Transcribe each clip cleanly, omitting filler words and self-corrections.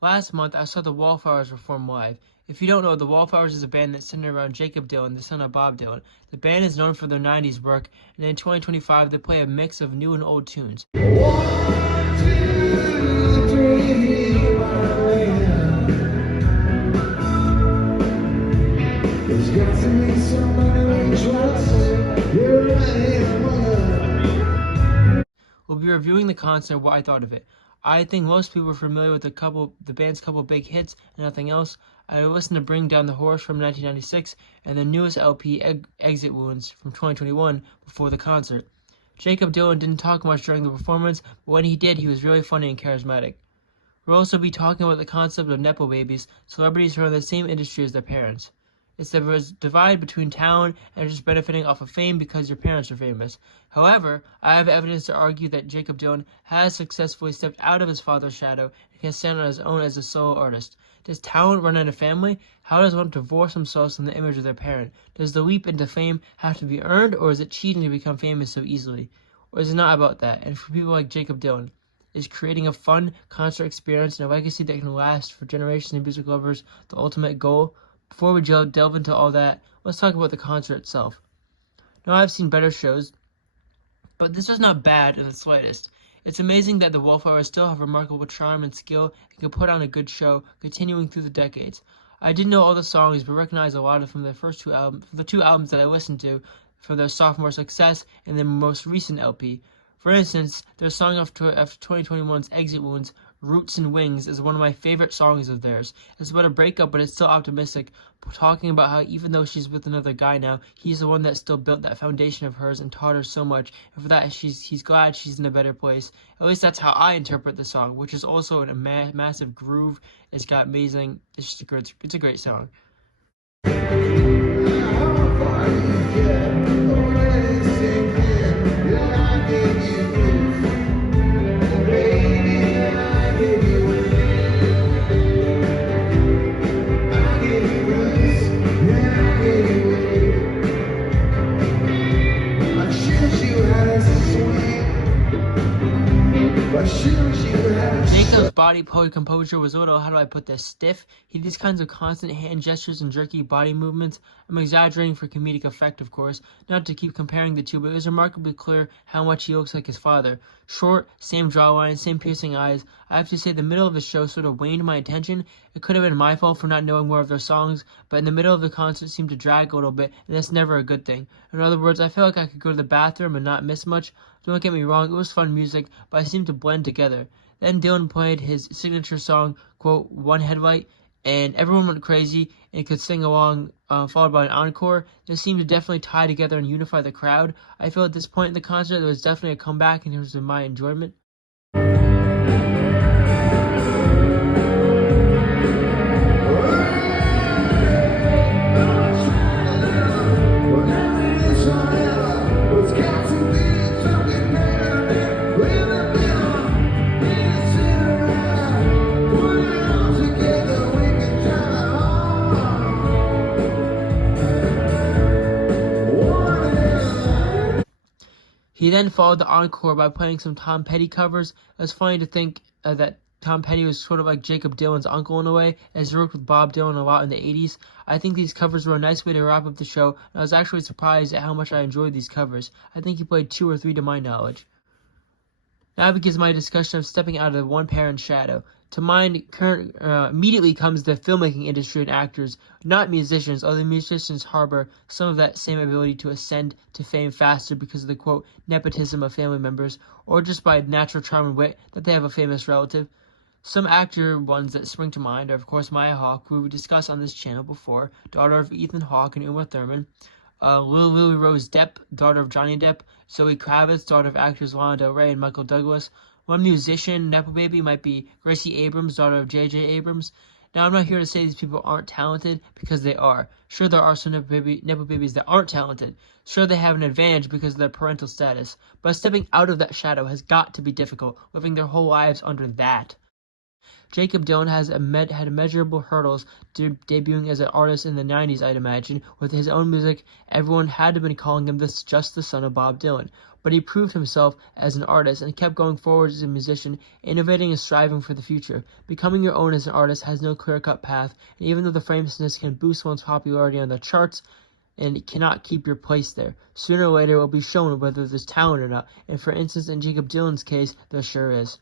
Last month, I saw the Wallflowers perform live. If you don't know, the Wallflowers is a band that's centered around Jacob Dylan, the son of Bob Dylan. The band is known for their 90s work, and in 2025, they play a mix of new and old tunes. 1, 2, 3, there's got to be somebody we trust. You're right, mother. We'll be reviewing the concert, what I thought of it. I think most people are familiar with the band's couple big hits and nothing else. I listened to Bring Down the Horse from 1996 and their newest LP, Exit Wounds, from 2021, before the concert. Jacob Dylan didn't talk much during the performance, but when he did, he was really funny and charismatic. We'll also be talking about the concept of Nepo babies, celebrities who are in the same industry as their parents. It's the divide between talent and just benefiting off of fame because your parents are famous. However, I have evidence to argue that Jacob Dylan has successfully stepped out of his father's shadow and can stand on his own as a solo artist. Does talent run in a family? How does one divorce themselves from the image of their parent? Does the leap into fame have to be earned, or is it cheating to become famous so easily? Or is it not about that? And for people like Jacob Dylan, is creating a fun concert experience and a legacy that can last for generations of music lovers the ultimate goal? Before we delve into all that, let's talk about the concert itself. Now, I've seen better shows, but this was not bad in the slightest. It's amazing that the Wallflowers still have remarkable charm and skill and can put on a good show, continuing through the decades. I didn't know all the songs, but recognized a lot of from their first two albums, the two albums that I listened to, from their sophomore success and their most recent LP. For instance, their song after 2021's Exit Wounds, Roots and Wings, is one of my favorite songs of theirs. It's about a breakup, but it's still optimistic, talking about how even though she's with another guy now, he's the one that still built that foundation of hers and taught her so much, and for that he's glad she's in a better place. At least that's how I interpret the song, which is also in a massive groove. It's got amazing, it's a great song. Jacob's body composure was a little, how do I put this, stiff. He did these kinds of constant hand gestures and jerky body movements. I'm exaggerating for comedic effect, of course, not to keep comparing the two, but it was remarkably clear how much he looks like his father. Short, same jawline, same piercing eyes. I have to say the middle of the show sort of waned my attention. It could have been my fault for not knowing more of their songs, but in the middle of the concert seemed to drag a little bit, and that's never a good thing. In other words, I felt like I could go to the bathroom and not miss much. Don't get me wrong, it was fun music, but it seemed to blend together. Then Dylan played his signature song, quote, One Headlight, and everyone went crazy and could sing along, followed by an encore. This seemed to definitely tie together and unify the crowd. I feel at this point in the concert there was definitely a comeback in terms of my enjoyment. He then followed the encore by playing some Tom Petty covers. It was funny to think that Tom Petty was sort of like Jacob Dylan's uncle in a way, as he worked with Bob Dylan a lot in the 80s. I think these covers were a nice way to wrap up the show, and I was actually surprised at how much I enjoyed these covers. I think he played 2 or 3 to my knowledge. Now begins my discussion of stepping out of the one-parent shadow. To mind, immediately comes the filmmaking industry and actors, not musicians, although musicians harbor some of that same ability to ascend to fame faster because of the, quote, nepotism of family members, or just by natural charm and wit that they have a famous relative. Some actor ones that spring to mind are, of course, Maya Hawke, who we discussed on this channel before, daughter of Ethan Hawke and Uma Thurman. Lily Rose Depp, daughter of Johnny Depp. Zoe Kravitz, daughter of actors Lana Del Rey and Michael Douglas. One musician, Nepo baby, might be Gracie Abrams, daughter of J.J. Abrams. Now, I'm not here to say these people aren't talented, because they are. Sure, there are some Nepo babies that aren't talented. Sure, they have an advantage because of their parental status. But stepping out of that shadow has got to be difficult, living their whole lives under that. Jacob Dylan has had immeasurable hurdles debuting as an artist in the 90s, I'd imagine. With his own music, everyone had to have been calling him just the son of Bob Dylan. but he proved himself as an artist and kept going forward as a musician, innovating and striving for the future. Becoming your own as an artist has no clear-cut path, and even though the famousness can boost one's popularity on the charts, and it cannot keep your place there. Sooner or later it will be shown whether there's talent or not, and for instance in Jakob Dylan's case, there sure is.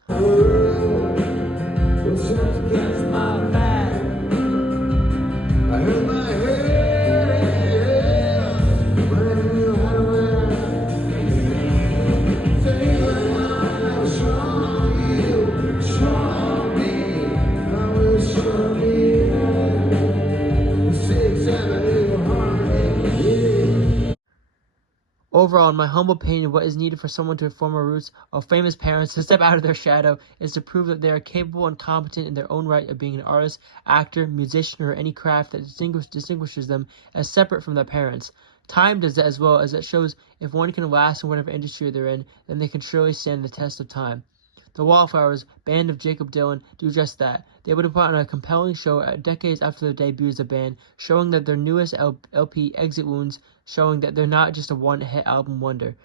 Overall, in my humble opinion, what is needed for someone to form a roots of famous parents to step out of their shadow is to prove that they are capable and competent in their own right of being an artist, actor, musician, or any craft that distinguishes them as separate from their parents. Time does that as well, as it shows if one can last in whatever industry they're in, then they can surely stand the test of time. The Wallflowers, band of Jakob Dylan, do just that. They would have put on a compelling show decades after their debut as a band, showing that their newest LP, Exit Wounds, showing that they're not just a one-hit album wonder.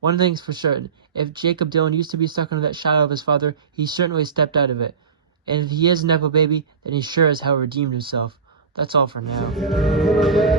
One thing's for certain, if Jakob Dylan used to be stuck under that shadow of his father, he certainly stepped out of it. And if he is a Nepo baby, then he sure as hell redeemed himself. That's all for now.